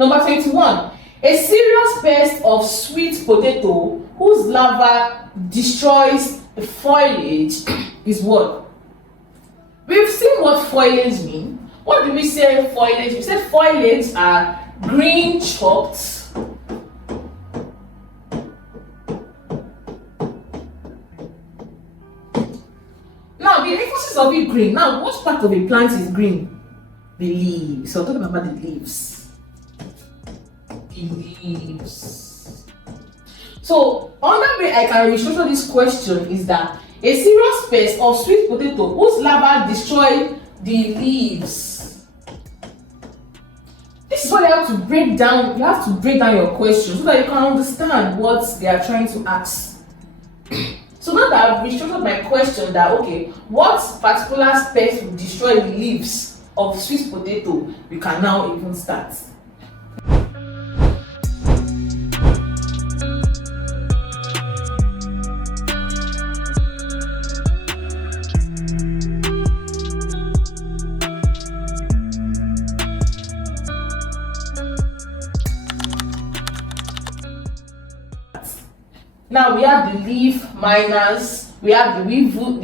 Number 21. A serious pest of sweet potato whose larva destroys the foliage is what? We've seen what foliage means. What do we say foliage? We say foliage are green chopped now. The emphasis of it green. Now, what part of a plant is green? The leaves. So I'm talking about the leaves. The leaves. So another way I can restructure this question is that a serious pest of sweet potato whose larva destroy the leaves. This is what you have to break down. You have to break down your question so that you can understand what they are trying to ask. So now that I've restructured my question that, okay, what particular pest will destroy the leaves of sweet potato, we can now even start. Now we have the leaf miners, we have the weevils,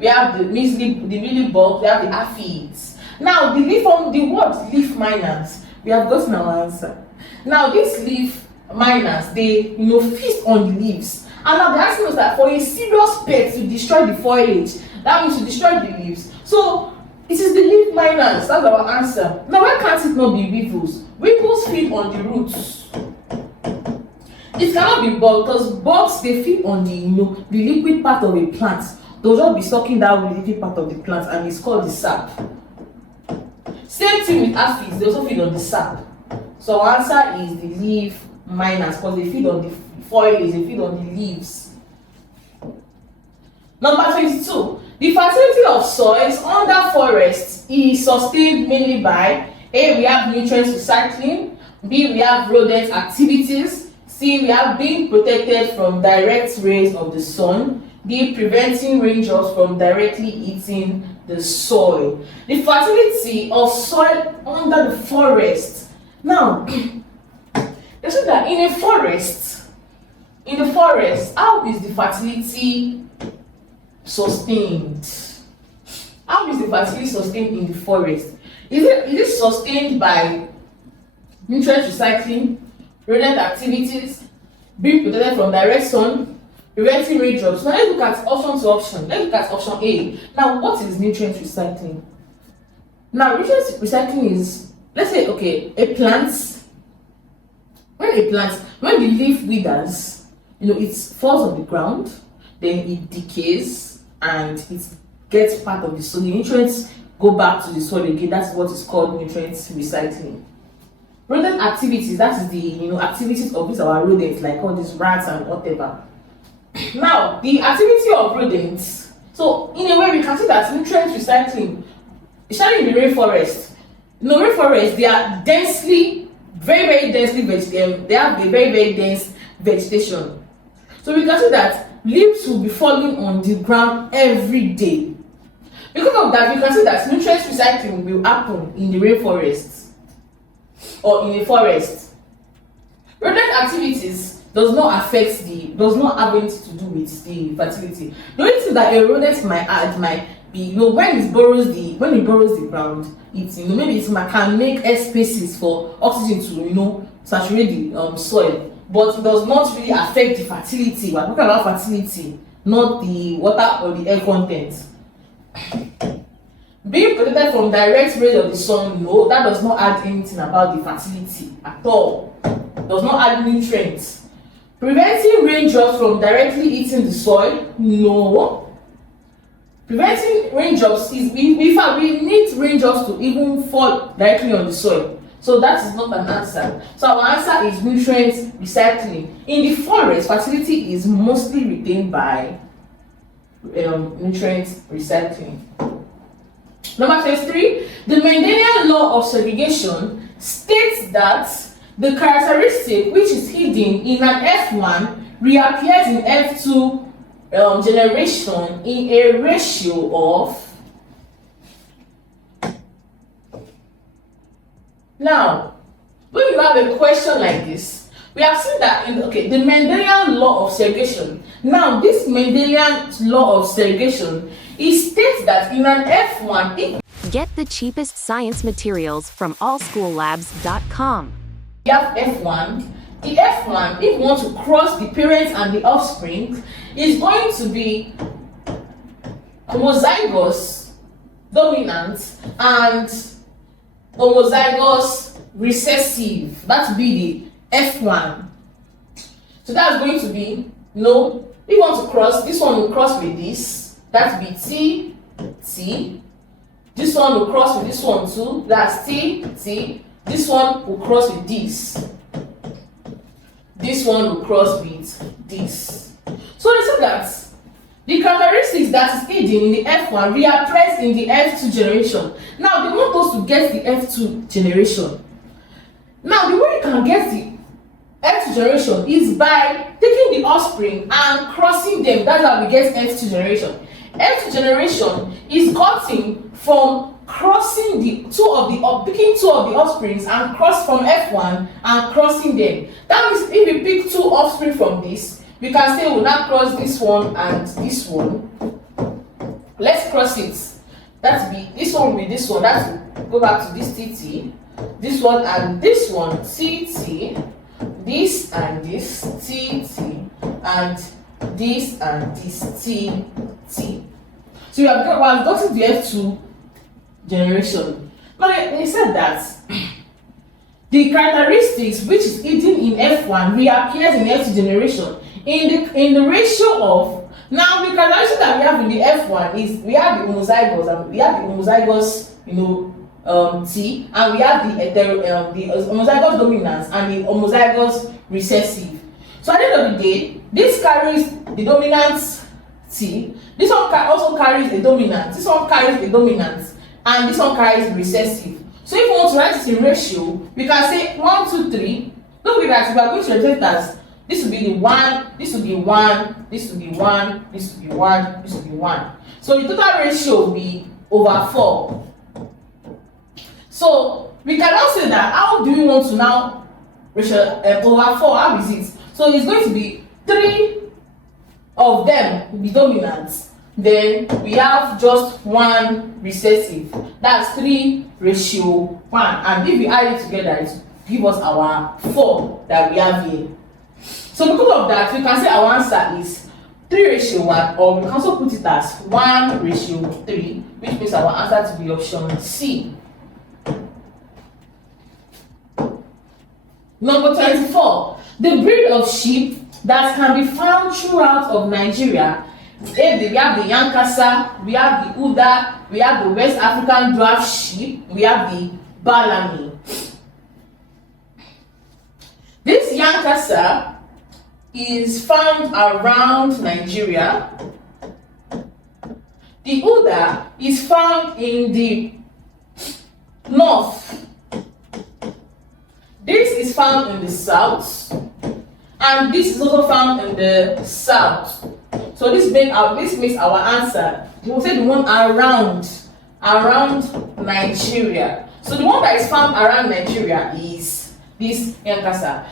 we have the mealybug, we have the aphids. Now the word leaf miners, we have gotten our answer. Now these leaf miners, they feast on the leaves. And now they're asking us that for a serious pest to destroy the foliage, that means to destroy the leaves. So it is the leaf miners, that's our answer. Now why can't it not be weevils? Weevils feed on the roots. It cannot be bugs because bugs, they feed on the liquid part of a plant. They'll just be sucking that liquid part of the plant, and it's called the sap. Same thing with aphids, they also feed on the sap. So our answer is the leaf miners because they feed on the foliage, they feed on the leaves. Number 22. The fertility of soils under forests is sustained mainly by A. We have nutrient recycling. B. We have rodent activities. C. We have being protected from direct rays of the sun. D. Preventing raindrops from directly hitting the soil. The fertility of soil under the forest. Now, they say that in the forest, how is the fertility sustained? How is the fertility sustained in the forest? Is it sustained by nutrient recycling, rodent activities, being protected from direct sun, preventing raindrops? Now let's look at option to option. Let's look at option A. Now, what is nutrient recycling? Now, nutrient recycling is, let's say, okay, when the leaf withers, it falls on the ground, then it decays and it gets part of the soil. The nutrients go back to the soil again. That's what is called nutrient recycling. Rodent activities, that is the activities of these our rodents, like all these rats and whatever. Now, the activity of rodents, so in a way we can see that nutrient recycling, especially in the rainforest. Rainforest, they are very densely they have a very dense vegetation. So we can see that leaves will be falling on the ground every day. Because of that, we can see that nutrient recycling will happen in the rainforest or in a forest. Rodent activities does not have anything to do with the fertility. The only thing that a rodent might be, when it borrows the ground, maybe it can make air spaces for oxygen to saturate the soil, but it does not really affect the fertility. We're talking about fertility, not the water or the air content. Being protected from direct rays of the sun, that does not add anything about the fertility at all. Does not add nutrients. Preventing raindrops from directly hitting the soil, no. Preventing raindrops is, we need raindrops to even fall directly on the soil. So that is not an answer. So our answer is nutrient recycling. In the forest, fertility is mostly retained by nutrient recycling. Number 23, the Mendelian law of segregation states that the characteristic which is hidden in an F1 reappears in F2 generation in a ratio of. Now, when you have a question like this, we have seen that the Mendelian law of segregation. Now, this Mendelian law of segregation, it states that in an F1, if get the cheapest science materials from allschoollabs.com. you have F1, the F1, if you want to cross the parents and the offspring, is going to be homozygous dominant and homozygous recessive. That would be the F1. So that's going to be, if you want to cross, this one will cross with this, that will be T, T. This one will cross with this one too, that's T, T. This one will cross with this. This one will cross with this. So they said that the characteristics that is hidden in the F1 reappears in the F2 generation. Now they want us to get the F2 generation. Now the way you can get the F2 generation is by taking the offspring and crossing them. That's how we get F2 generation. F2 generation is gotten from crossing picking two of the offsprings and cross from F1 and crossing them. That means if we pick two offspring from this, we can say we'll now cross this one and this one. Let's cross it. That's be this one with this one. That's go back to this TT. This one and this one TT. This and this TT and this and this TT. So we have gotten the F2 generation. Now they said that the characteristics which is hidden in F1 reappears in F2 generation in the ratio of, now the characteristic that we have in the F1 is we have the homozygous and we have the homozygous T, and we have the homozygous dominant and the homozygous recessive. So at the end of the day, this carries the dominant T, this one also carries the dominant, this one carries the dominant, and this one carries the recessive. So if we want to write it in ratio, we can say 1, 2, 3. Look at that, we are going to represent as this will be the 1, this will be 1, this will be 1, this will be 1, this will be 1. So the total ratio will be over 4. So we can now say that how do we want to now ratio over 4? How is it? So it's going to be 3 of them will be dominant. Then we have just 1 recessive. That's 3 ratio 1. And if we add it together, it will give us our 4 that we have here. So because of that, we can say our answer is 3 ratio 1, or we can also put it as 1 ratio 3, which means our answer to be option C. Number 24. The breed of sheep that can be found throughout of Nigeria. We have the Yankasa, we have the Uda, we have the West African dwarf sheep, we have the Balami. This Yankasa is found around Nigeria. The Uda is found in the north. This is found in the south, and this is also found in the south. So this makes our answer. We will say the one around Nigeria. So the one that is found around Nigeria is this Yankasa.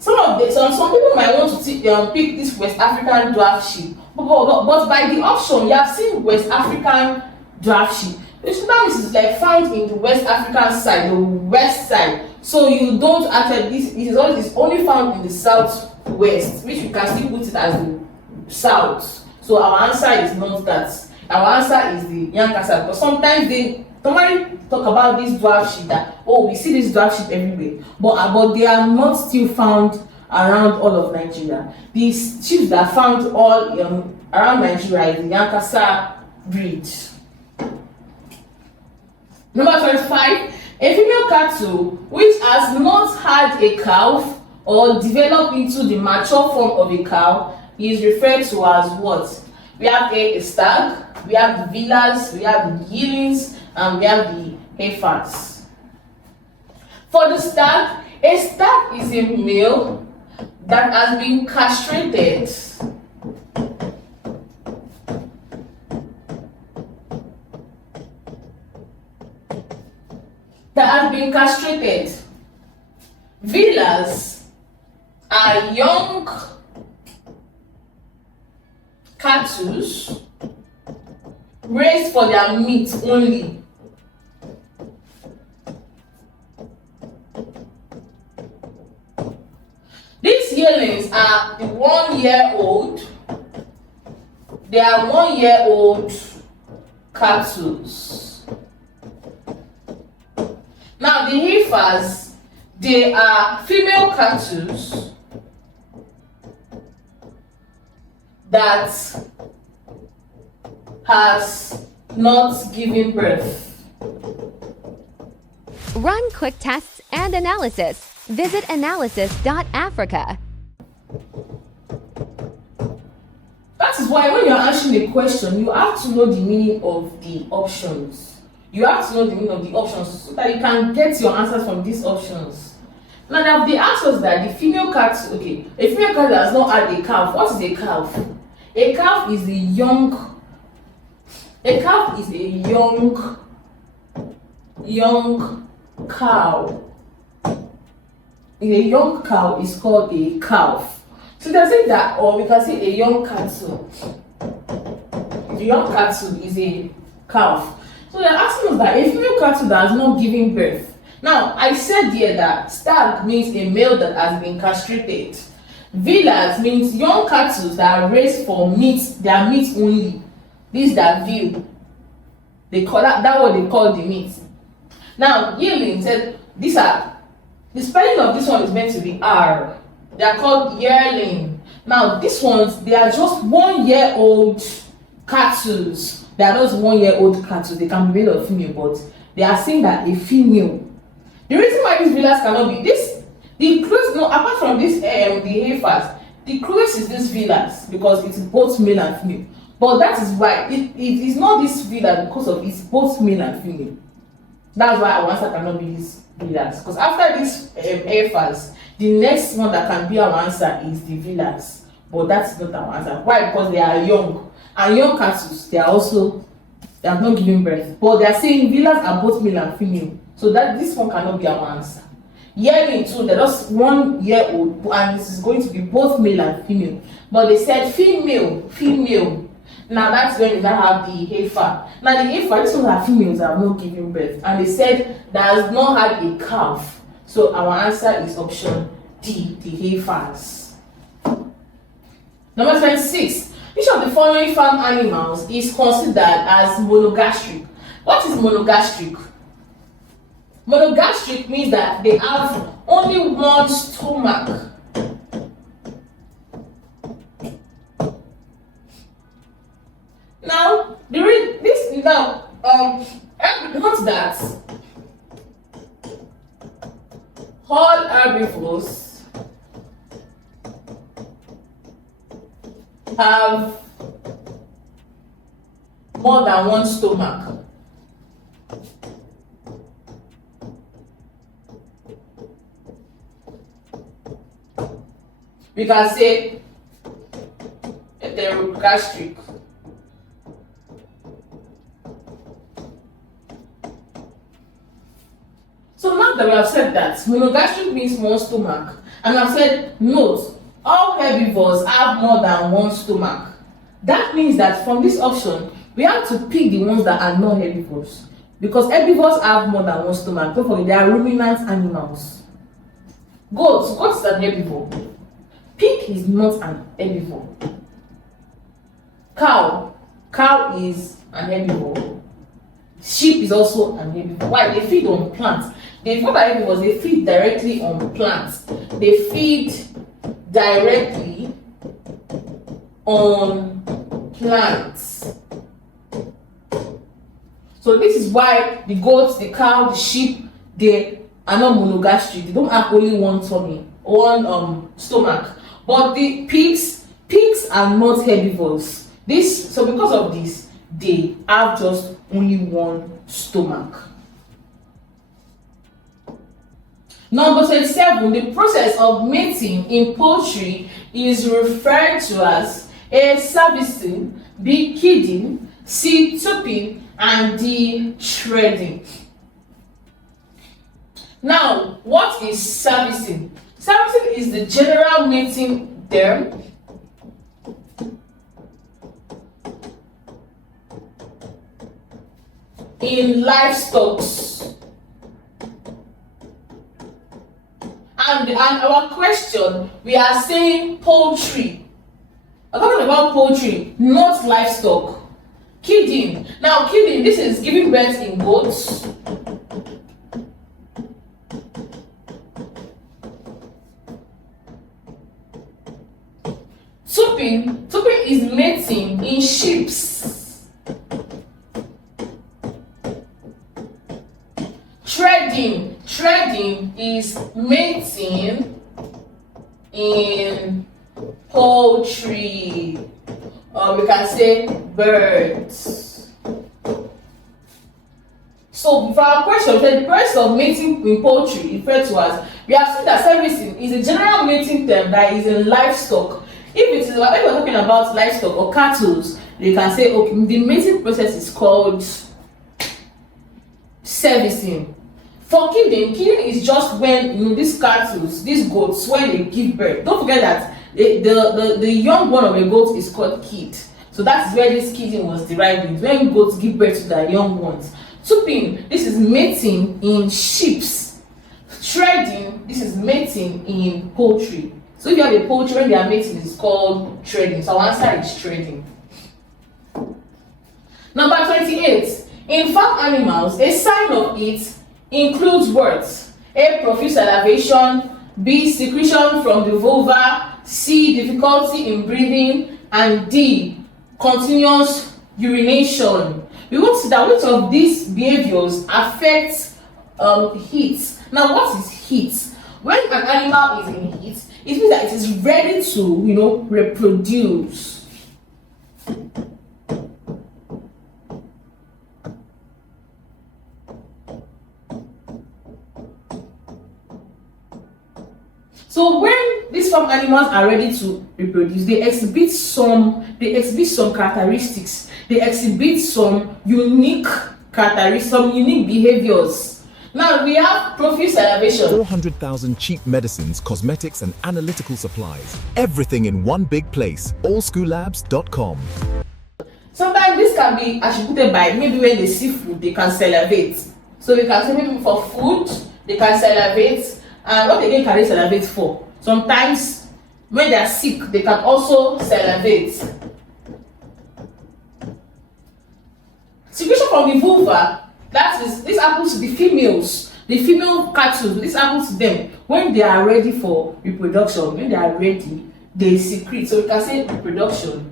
Some people might want to pick this West African dwarf sheep, but by the option you have seen West African dwarf sheep. This is like found in the West African side, the west side. So you don't actually, this is only found in the southwest, which we can still put it as the south. So our answer is not that. Our answer is the Yankasa. But sometimes they normally talk about this dwarf sheep that, oh, we see this dwarf sheep everywhere, but they are not still found around all of Nigeria. These sheep that are found all around Nigeria is the Yankasa breed. Number 25. A female cattle which has not had a calf or developed into the mature form of a cow is referred to as what? We have a stag, we have the villas, we have the yearlings, and we have the heifers. For the stag, a stag is a male that has been castrated. Villas are young cattle raised for their meat only. These yearlings are the 1 year old. They are 1 year old cattle. Now the heifers, they are female cattle that has not given birth. Run quick tests and analysis. Visit analysis.africa. That is why when you're answering a question, you have to know the meaning of the options. You have to know the meaning of the options so that you can get your answers from these options. Now, they asked us that the female cat, okay, a female cat does not had a calf. What is a calf? A calf is a young cow. A young cow is called a calf. So they say that, or we can say a young cattle. The young cattle is a calf. So they're asking us that a female cattle that has not given birth. Now, I said here that stag means a male that has been castrated. Villas means young cattle that are raised for meat, they are meat only. This is that veal. They call that what they call the meat. Now, yearling said these are the spelling of this one is meant to be R. They are called yearling. Now, these ones, they are just 1 year old cattle. They are just 1 year old cattle. They can be male or female, but they are saying that a female. The reason why these villas cannot be this, the closest, no, apart from this, the heifers, the closest is this villas because it's both male and female. But that is why it is not this villa because of it's both male and female. That's why our answer cannot be these villas. Because after these heifers, the next one that can be our answer is the villas. But that's not our answer. Why? Because they are young. And young cattle, they have not given birth. But they are saying villas are both male and female. So that this one cannot be our answer. Yearling too, they're just 1 year old, and this is going to be both male and female. But they said female. Now that's when we have the heifer. Now the heifer, these ones are females that have not given birth, and they said that has not had a calf. So our answer is option D, the heifers. Number 26. Which of the following farm animals is considered as monogastric? What is monogastric? Monogastric means that they have only one stomach. Now, note that all herbivores have more than one stomach. We can say heterogastric. So now that we have said that monogastric means one stomach, and I've said note, all herbivores have more than one stomach. That means that from this option, we have to pick the ones that are not herbivores, because herbivores have more than one stomach. Don't forget, they are ruminant animals. Goats is an herbivore. Pig is not an herbivore. Cow is an herbivore. Sheep is also an herbivore. Why? They feed on plants. They feed directly on plants. They feed directly on plants. So this is why the goats, the cow, the sheep, they are not monogastric. They don't have only one tummy, one stomach. But the pigs are not herbivores. So because of this, they have just only one stomach. Number 27, the process of mating in poultry is referred to as A, servicing, B, kidding, C, topping, and D, shredding. Now, what is servicing? Servicing is the general mating term in livestock. And our question, we are saying poultry. I'm talking about poultry, not livestock. Kidding. Now, kidding, this is giving birth in goats. Tuping is mating in sheep. Treading is mating in poultry, or we can say birds. So for our question, the process of mating in poultry referred to as, we have seen that servicing is a general mating term that is in livestock. If we're talking about livestock or cattle, they can say, okay, the mating process is called servicing. For killing is just when these cattle, these goats, when they give birth. Don't forget that the young one of a goat is called kid. So that's where this kidding was derived with, when goats give birth to their young ones. Tuping, this is mating in sheep. Treading, this is mating in poultry. So if you have a poultry, when they are mating, it's called treading. So our answer is treading. Number 28. In farm animals, a sign of it includes words: A, profuse salivation; B, secretion from the vulva; C, difficulty in breathing; and D, continuous urination. We want to see that which of these behaviors affects heat. Now, what is heat? When an animal is in heat, it means that it is ready to, reproduce. So when these farm animals are ready to reproduce, they exhibit some characteristics. They exhibit some unique characteristics, some unique behaviors. Now we have profuse salivation. 400,000 cheap medicines, cosmetics, and analytical supplies. Everything in one big place. AllSchoolLabs.com. Sometimes this can be attributed by maybe when they see food, they can salivate. So we can say maybe for food, they can salivate. And what again can they salivate for? Sometimes when they are sick, they can also salivate. Secretion from the vulva, this happens to the females, the female cattle. This happens to them when they are ready for reproduction. When they are ready, they secrete. So we can say reproduction,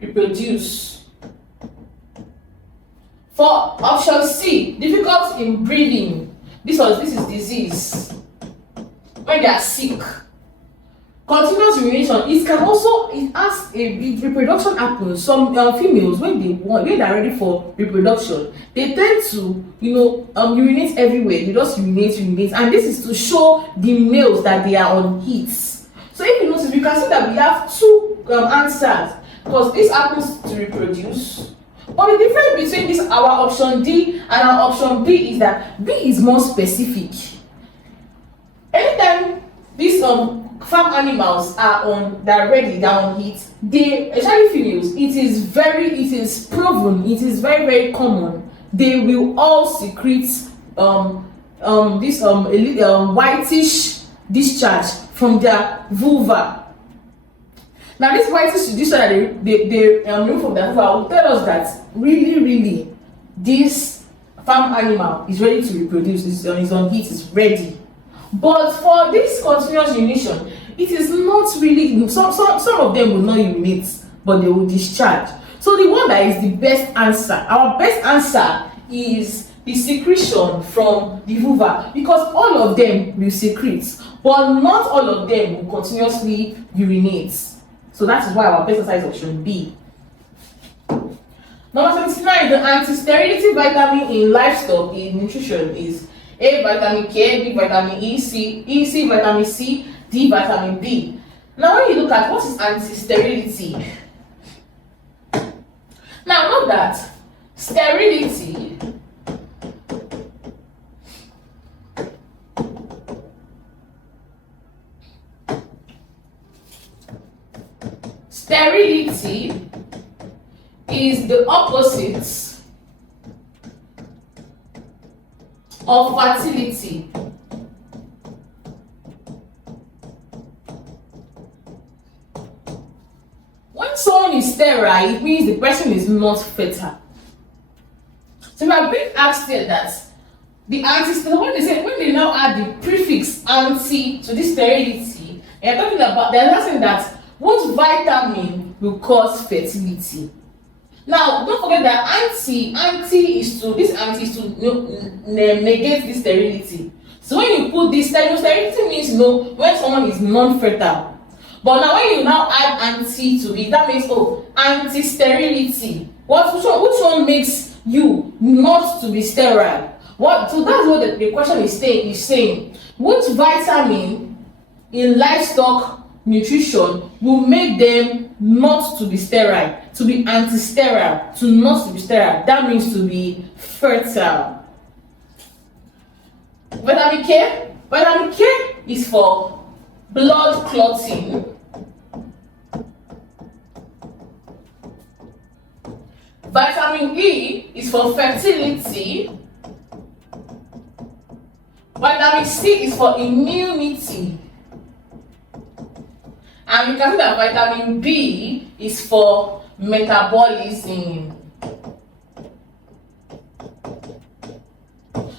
reproduce. For option C, difficulty in breathing. This is disease. When they are sick. Continuous urination. As a reproduction happens, some females, when they are ready for reproduction, they tend to urinate everywhere. They just urinate, and this is to show the males that they are on heat. So if you notice, you can see that we have two answers, because this happens to reproduce. But the difference between our option D and our option B is that B is more specific. Anytime these farm animals are ready, they're on heat, especially females, it is proven, it is very, very common, they will all secrete this whitish discharge from their vulva. Now, this whitish discharge that they remove from their vulva will tell us that really this farm animal is ready to reproduce. It's on heat, it's ready. But for this continuous urination, it is not really. Some of them will not urinate, but they will discharge. So the one that is the best answer, our best answer, is the secretion from the vulva, because all of them will secrete, but not all of them will continuously urinate. So that is why our best answer is option B. Number 79, the anti-sterility vitamin in livestock in nutrition is A, vitamin K; B, vitamin E; C, vitamin C; D, vitamin B. Now when you look at what is anti-sterility, now note that sterility Sterility is the opposite of fertility. When someone is sterile, it means the person is not fertile. So we are being asked here that the when they now add the prefix anti to this sterility, they're talking about, they're asking that what vitamin will cause fertility. Now, don't forget that anti is to negate this sterility. So when you put this sterility means when someone is non-fertile. But now when you now add anti to it, that means anti-sterility. Which one makes you not to be sterile? So that's what the question is saying. Which vitamin in livestock nutrition will make them not to be sterile, to be anti-sterile, to not to be sterile? That means to be fertile. Vitamin K. Vitamin K is for blood clotting. Vitamin E is for fertility. Vitamin C is for immunity. And we can see that vitamin B is for metabolism.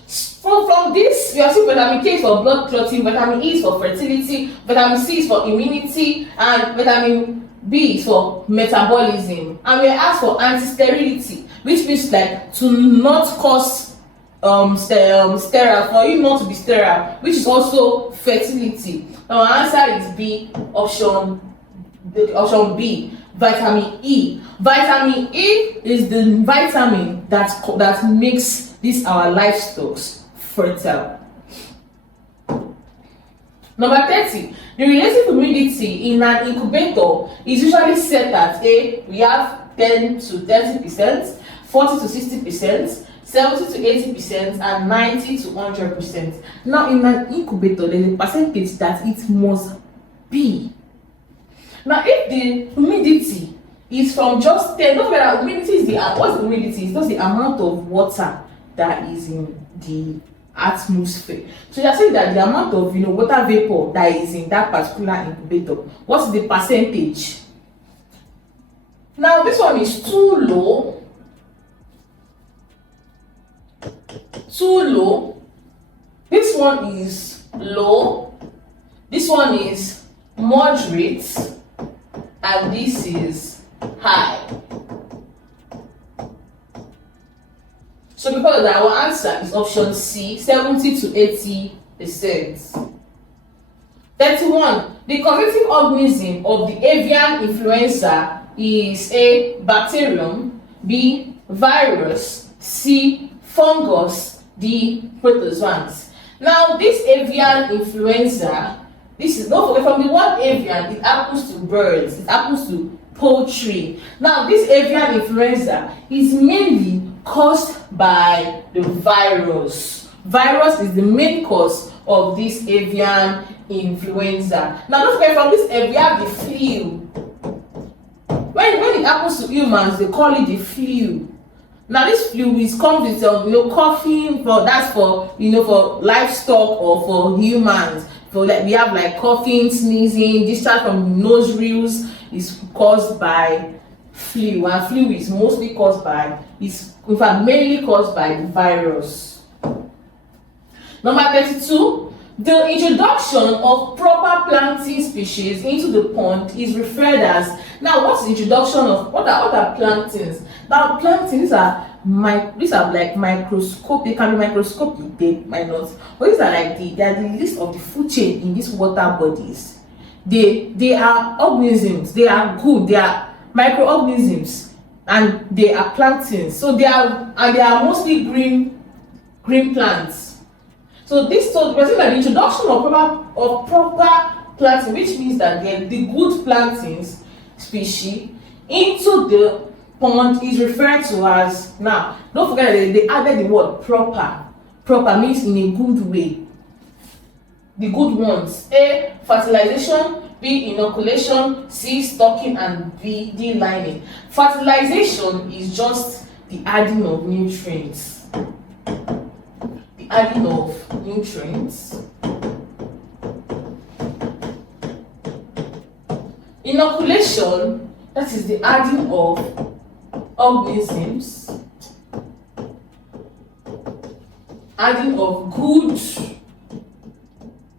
So from this, we are seeing vitamin K is for blood clotting, vitamin E is for fertility, vitamin C is for immunity, and vitamin B is for metabolism. And we are asked for anti-sterility, which means like to not cause sterile, for you not to be sterile, which is also fertility. Now our answer is B, option B, vitamin E. Vitamin E is the vitamin that makes these our livestock fertile. Number 30, the relative humidity in an incubator is usually set at we have 10 to 30%, 40 to 60%, 70 to 80%, and 90 to 100%. Now, in an incubator, there is a percentage that it must be. Now, if the humidity is from just 10, don't forget that humidity is what's humidity? It's just the amount of water that is in the atmosphere. So you're saying that the amount of water vapor that is in that particular incubator, what's the percentage? Now, this one is too low. This one is low, this one is moderate, and this is high. So because our answer is option C, 70 to 80%. 31. The causative organism of the avian influenza is A, bacterium, B, virus, C, fungus, D, protozoans. Now this avian influenza, don't forget, from the word avian, it happens to birds, it happens to poultry. Now this avian influenza is mainly caused by the virus. Virus is the main cause of this avian influenza. Now don't forget, from this we have the flu. When it happens to humans, they call it the flu. Now this flu comes with coughing, for livestock or for humans. So we have like coughing, sneezing, discharge from nose reels is caused by flu, and flu is mainly caused by the virus. Number 32. The introduction of proper plankton species into the pond is referred as. Now, what's the introduction of what are planktons? Now, planktons these are like microscopic. Can be microscopic, they might not. But these are they are the list of the food chain in these water bodies. They are organisms. They are good. They are microorganisms, and they are planktons. So they are mostly green plants. So we're saying that the introduction of proper plankton, which means that the good planktons species into the pond, is referred to as. Now, don't forget that they added the word proper. Proper means in a good way. the good ones. A, fertilization. B, inoculation. C, stocking. And D, lining. Fertilization is just the adding of nutrients. The adding of nutrients. Inoculation, that is the adding of organisms, adding of good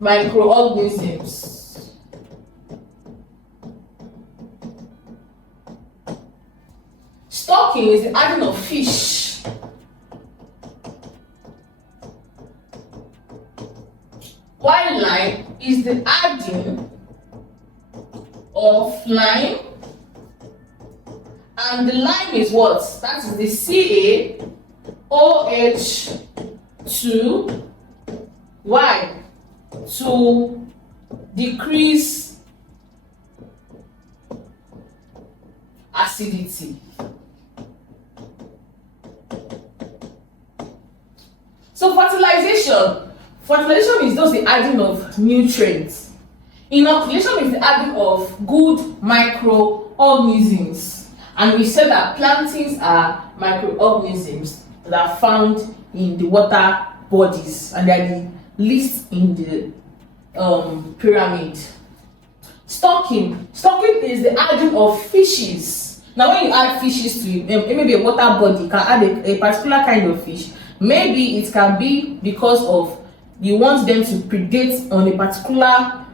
microorganisms. Stocking is the adding of fish. While lime is the adding of lime, and the lime is what? That is the CaOH2. Why? To decrease acidity. So fertilization is just the adding of nutrients. Inoculation is the adding of good microorganisms. And we said that plantings are microorganisms that are found in the water bodies, and they are the least in the pyramid. Stocking is the adding of fishes. Now when you add fishes to maybe a water body, you can add a particular kind of fish. Maybe it can be because of you want them to predate on a particular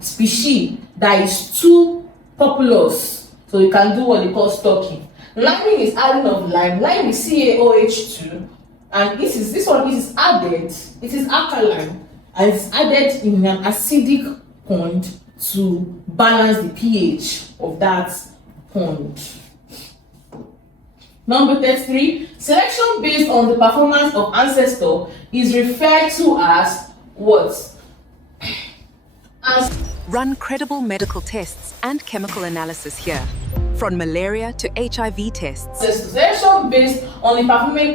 species that is too populous, so you can do what they call stocking. Liming is adding of lime. Lime is CaOH2, and this one is added. It is alkaline, and it's added in an acidic pond to balance the pH of that pond. Number 33, selection based on the performance of ancestor is referred to as what? Run credible medical tests and chemical analysis here, from malaria to HIV tests. Selection based on the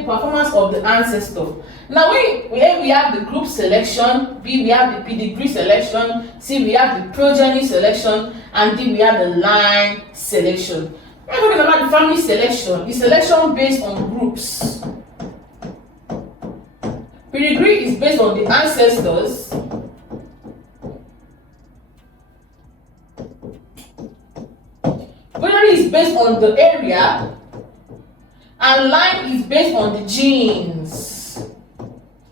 performance of the ancestor. Now we have the group selection, B we have the pedigree selection, C we have the progeny selection, and D we have the line selection. We're talking about the family selection. The selection based on groups. Pedigree is based on the ancestors. Progeny is based on the area, and line is based on the genes.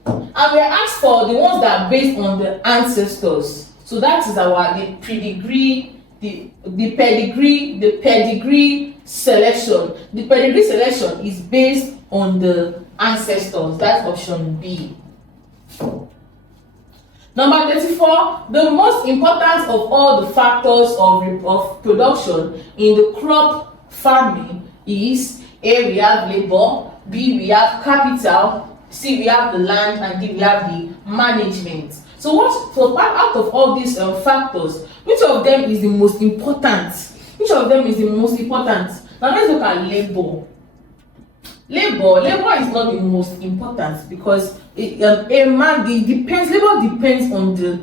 And we are asked for the ones that are based on the ancestors. So that is the pedigree, the pedigree selection. The pedigree selection is based on the ancestors. That's option B. Number 34, the most important of all the factors of production in the crop farming is A, we have labor, B, we have capital, C, we have the land, and D, we have the management. So out of all these factors, which of them is the most important? Which of them is the most important? Now let's look at labor. Labor is not the most important because labor depends on the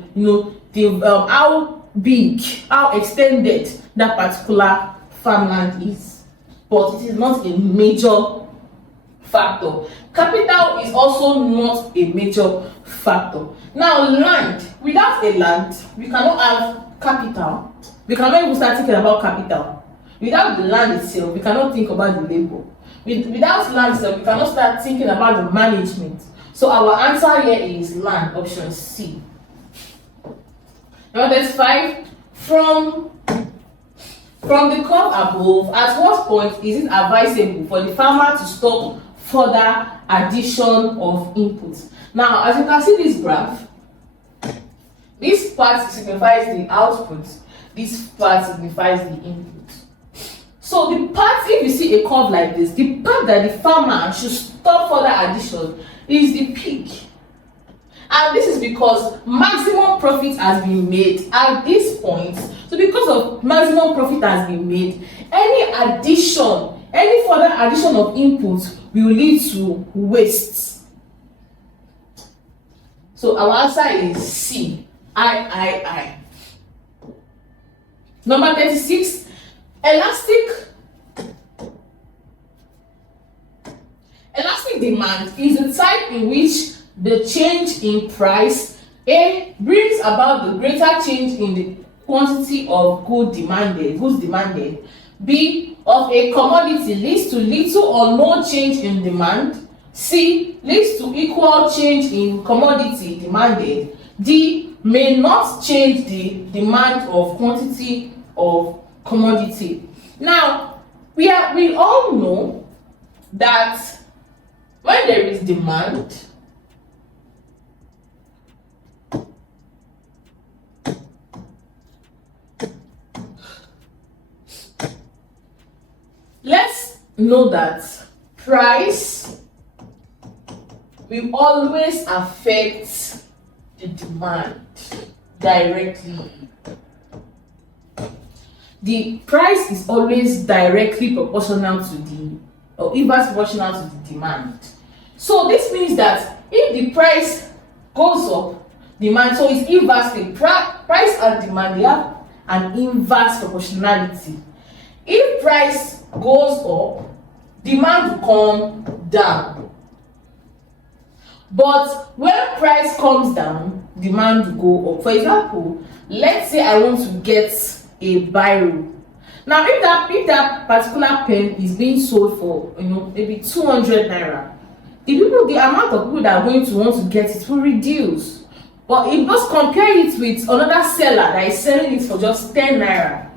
how big, how extended that particular farmland is, but it is not a major factor. Capital is also not a major factor. Now land, without a land, we cannot have capital. We cannot even start thinking about capital. Without the land itself, we cannot think about the labor. Without land itself, we cannot start thinking about the management. So our answer here is land, option C. Now there's 5. From the curve above, at what point is it advisable for the farmer to stop further addition of inputs? Now, as you can see this graph, this part signifies the output, this part signifies the input. So the part, if you see a curve like this, the part that the farmer should stop further addition is the peak. And this is because maximum profit has been made at this point. So because of maximum profit has been made, any further addition of inputs will lead to waste. So our answer is C. I. Number 36, elastic demand is the type in which the change in price A brings about the greater change in the quantity of goods demanded. B, of a commodity leads to little or no change in demand. C, leads to equal change in commodity demanded. D, may not change the demand of quantity of commodity. Now, we all know that when there is demand, let's know that price will always affect the demand directly. The price is always directly proportional to the, or inverse proportional to the demand. So this means that if the price goes up, demand, so it's inversely, price and demand, they have an inverse proportionality. If price goes up, demand will come down. But when price comes down, demand will go up. For example, let's say I want to get a biro. Now, if that particular pen is being sold for maybe 200 naira, the amount of people that are going to want to get it will reduce. But if you just compare it with another seller that is selling it for just 10 naira,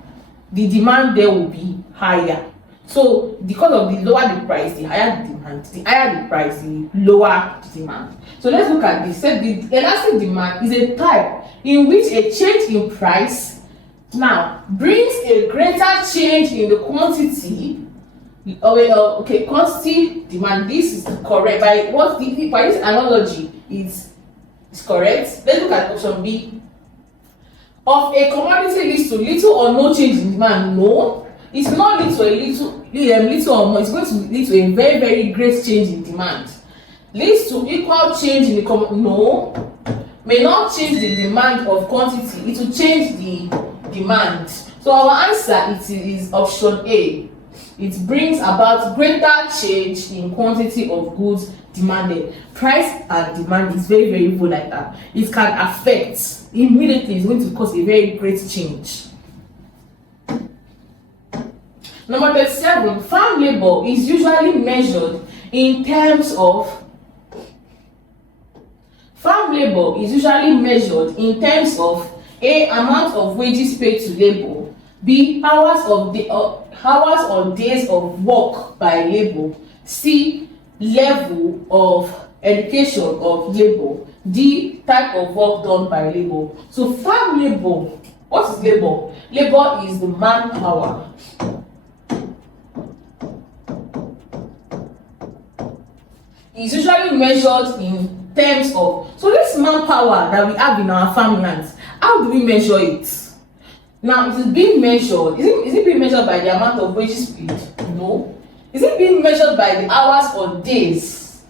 the demand there will be higher. So because of the lower the price, the higher the demand. The higher the price, the lower the demand. So let's look at this. So the elastic demand is a type in which a change in price now brings a greater change in the quantity. Quantity demand. This is correct. By this analogy is correct. Let's look at option B. Of a commodity leads to little or no change in demand. No, it's not lead to a little or more. It's going to lead to a very, very great change in demand. Leads to equal change in the no, may not change the demand of quantity. It will change the demand. So our answer is option A. It brings about greater change in quantity of goods demanded. Price and demand is very, very volatile. It can affect immediately. It's going to cause a very great change. Number 37, farm labor is usually measured in terms of A, amount of wages paid to labor, B, hours or days of work by labor, C, level of education of labor, D, type of work done by labor. So farm labor, what is labor? Labor is the manpower. Is usually measured in terms of, so this manpower that we have in our farmlands, how do we measure it? Now, it is being measured. Is it being measured by the amount of wages paid? No. Is it being measured by the hours or days?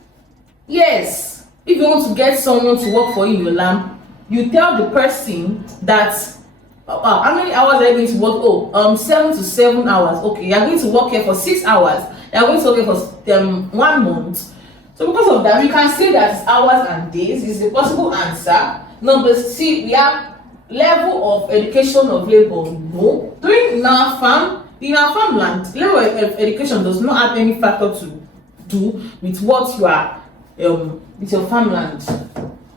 Yes. If you want to get someone to work for you in your land, you tell the person that how many hours are you going to work? 7 to 7 hours. Okay, you are going to work here for 6 hours. You are going to work here for 1 month. So because of that, we can say that it's hours and days is a possible answer. Number C, we have level of education of labor. No. In our farmland, level of education does not have any factor to do with what you are with your farmland.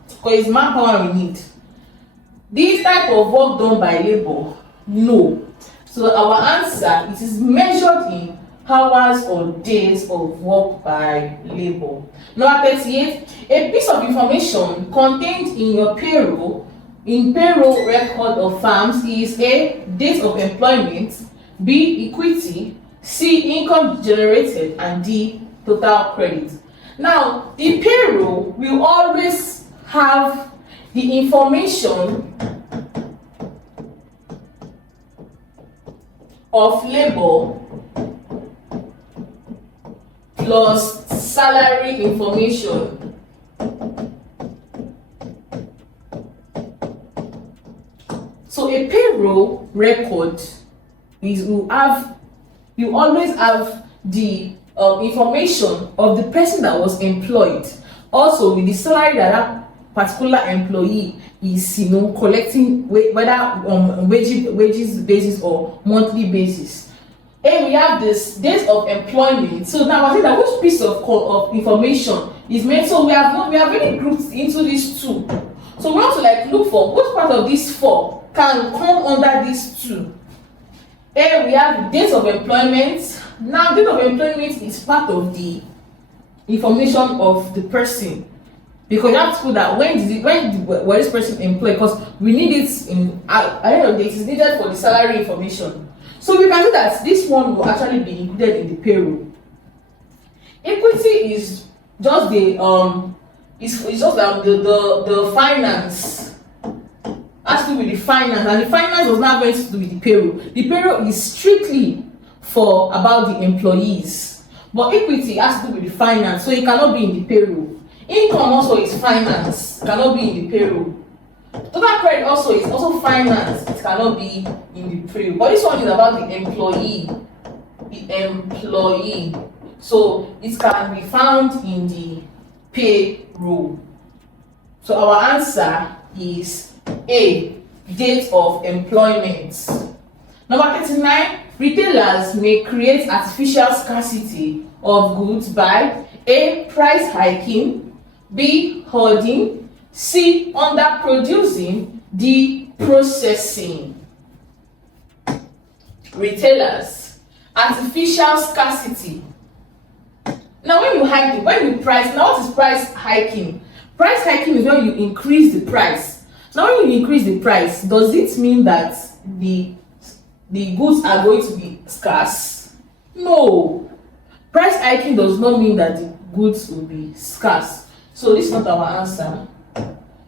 Because it's manpower we need. This type of work done by labor, no. So our answer, it is measured in hours or days of work by labor. Number 38, a piece of information contained in your payroll record of farms is A, date of employment, B, equity, C, income generated, and D, total credit. Now, the payroll will always have the information of labor plus salary information. So a payroll record is you always have the information of the person that was employed, also with the salary that that particular employee is collecting, whether on wages basis or monthly basis. And we have this days of employment. So now I think that which piece of information is made. So we have really grouped into these two. So we want to like look for which part of these four can come under these two. And we have the dates of employment. Now, date of employment is part of the information of the person, because you have to put that when this person employed, because we need it in at the end of the day, it is needed for the salary information. So we can see that this one will actually be included in the payroll. Equity is just the the finance. Has to do with the finance, and the finance does not have anything to do with the payroll. The payroll is strictly for about the employees, but equity has to do with the finance, so it cannot be in the payroll. Income also is finance, cannot be in the payroll. Total credit also is also finance, it cannot be in the payroll. But this one is about the employee, so it can be found in the payroll. So our answer is A, date of employment. Number 39, retailers may create artificial scarcity of goods by A, price hiking, B, hoarding, C, underproducing, D, processing. Retailers, artificial scarcity. Now when you price, now what is price hiking? Price hiking is when you increase the price. Now when you increase the price, does it mean that the goods are going to be scarce? No. Price hiking does not mean that the goods will be scarce. So this is not our answer.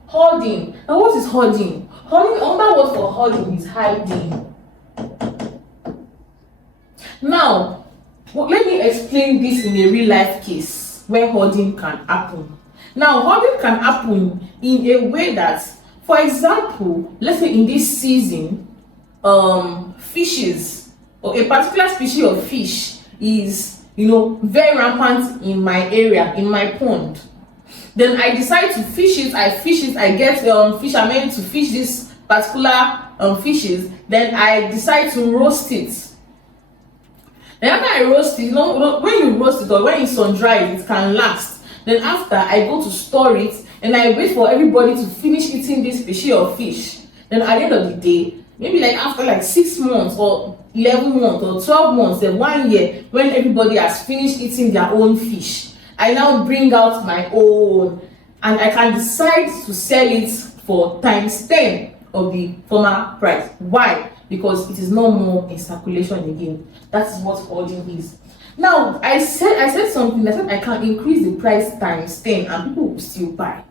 Hoarding. Now what is hoarding? Hoarding, another word for hoarding is hiding. Now, let me explain this in a real life case where hoarding can happen. Now, hoarding can happen in a way that, for example, let's say in this season, fishes or a particular species of fish is very rampant in my area, in my pond. Then I decide to fish it. I get fishermen to fish this particular fishes. Then I decide to roast it. Then after I roast it, when you roast it or when it's sun dried, it can last. Then after I go to store it and I wait for everybody to finish eating this species of fish. Then at the end of the day, maybe like after like 6 months or 11 months or 12 months, then 1 year, when everybody has finished eating their own fish, I now bring out my own and I can decide to sell it for times 10 of the former price. Why? Because it is no more in circulation again. That is what hoarding is. Now, I said something. I said I can increase the price times 10 and people will still buy.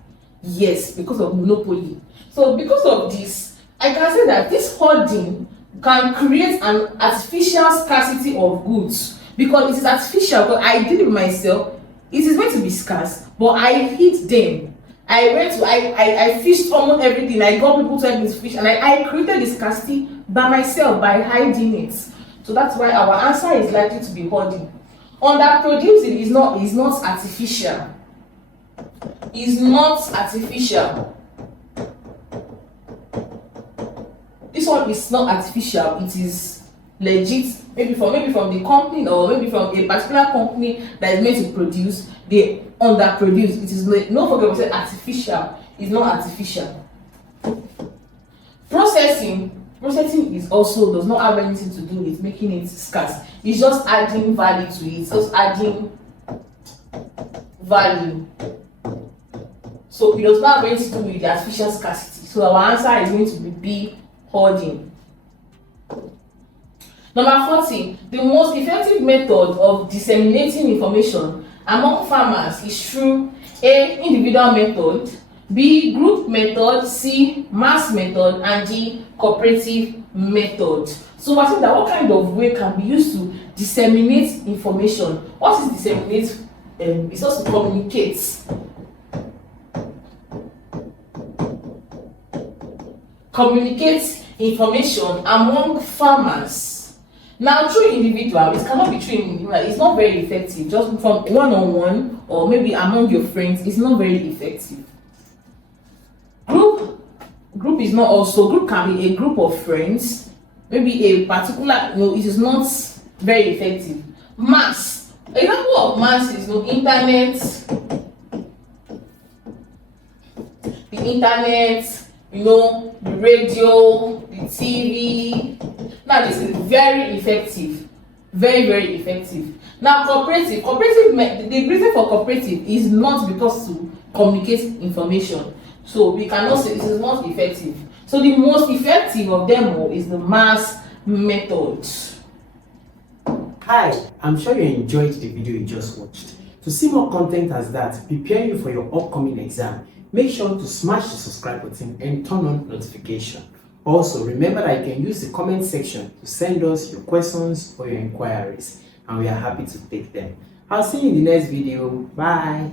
Yes, because of monopoly. So because of this, I can say that this hoarding can create an artificial scarcity of goods, because it is artificial. Because I did it myself. It is going to be scarce, but I hid them. I fished almost everything. I got people to help me to fish, and I created the scarcity by myself by hiding it. So that's why our answer is likely to be hoarding. Underproducing is not artificial. Is not artificial. This one is not artificial. It is legit. Maybe from the company, or maybe from a particular company that is meant to produce, they underproduce. It is no forget we say artificial. It's not artificial. Processing is also does not have anything to do with making it scarce. It's just adding value to it. It's just adding value. So it does not have anything to do with the artificial scarcity. So our answer is going to be B, hoarding. Number 40, the most effective method of disseminating information among farmers is through A, individual method, B, group method, C, mass method, and D, cooperative method. So I think that what kind of way can be used to disseminate information? What is disseminate? It's also communicate. Communicate information among farmers. Now, through individual, it cannot be through individual. It's not very effective. Just from one-on-one or maybe among your friends, it's not very effective. Group is not also. Group can be a group of friends, maybe a particular. It is not very effective. Mass. Example of mass is internet. The internet, the radio, the TV. Now this is very effective, very, very effective. Now cooperative, the reason for cooperative is not because to communicate information. So we cannot say this is not effective. So the most effective of them all is the mass method. Hi, I'm sure you enjoyed the video you just watched. To see more content as that, preparing you for your upcoming exam, make sure to smash the subscribe button and turn on notification. Also, remember that you can use the comment section to send us your questions or your inquiries, and we are happy to take them. I'll see you in the next video. Bye.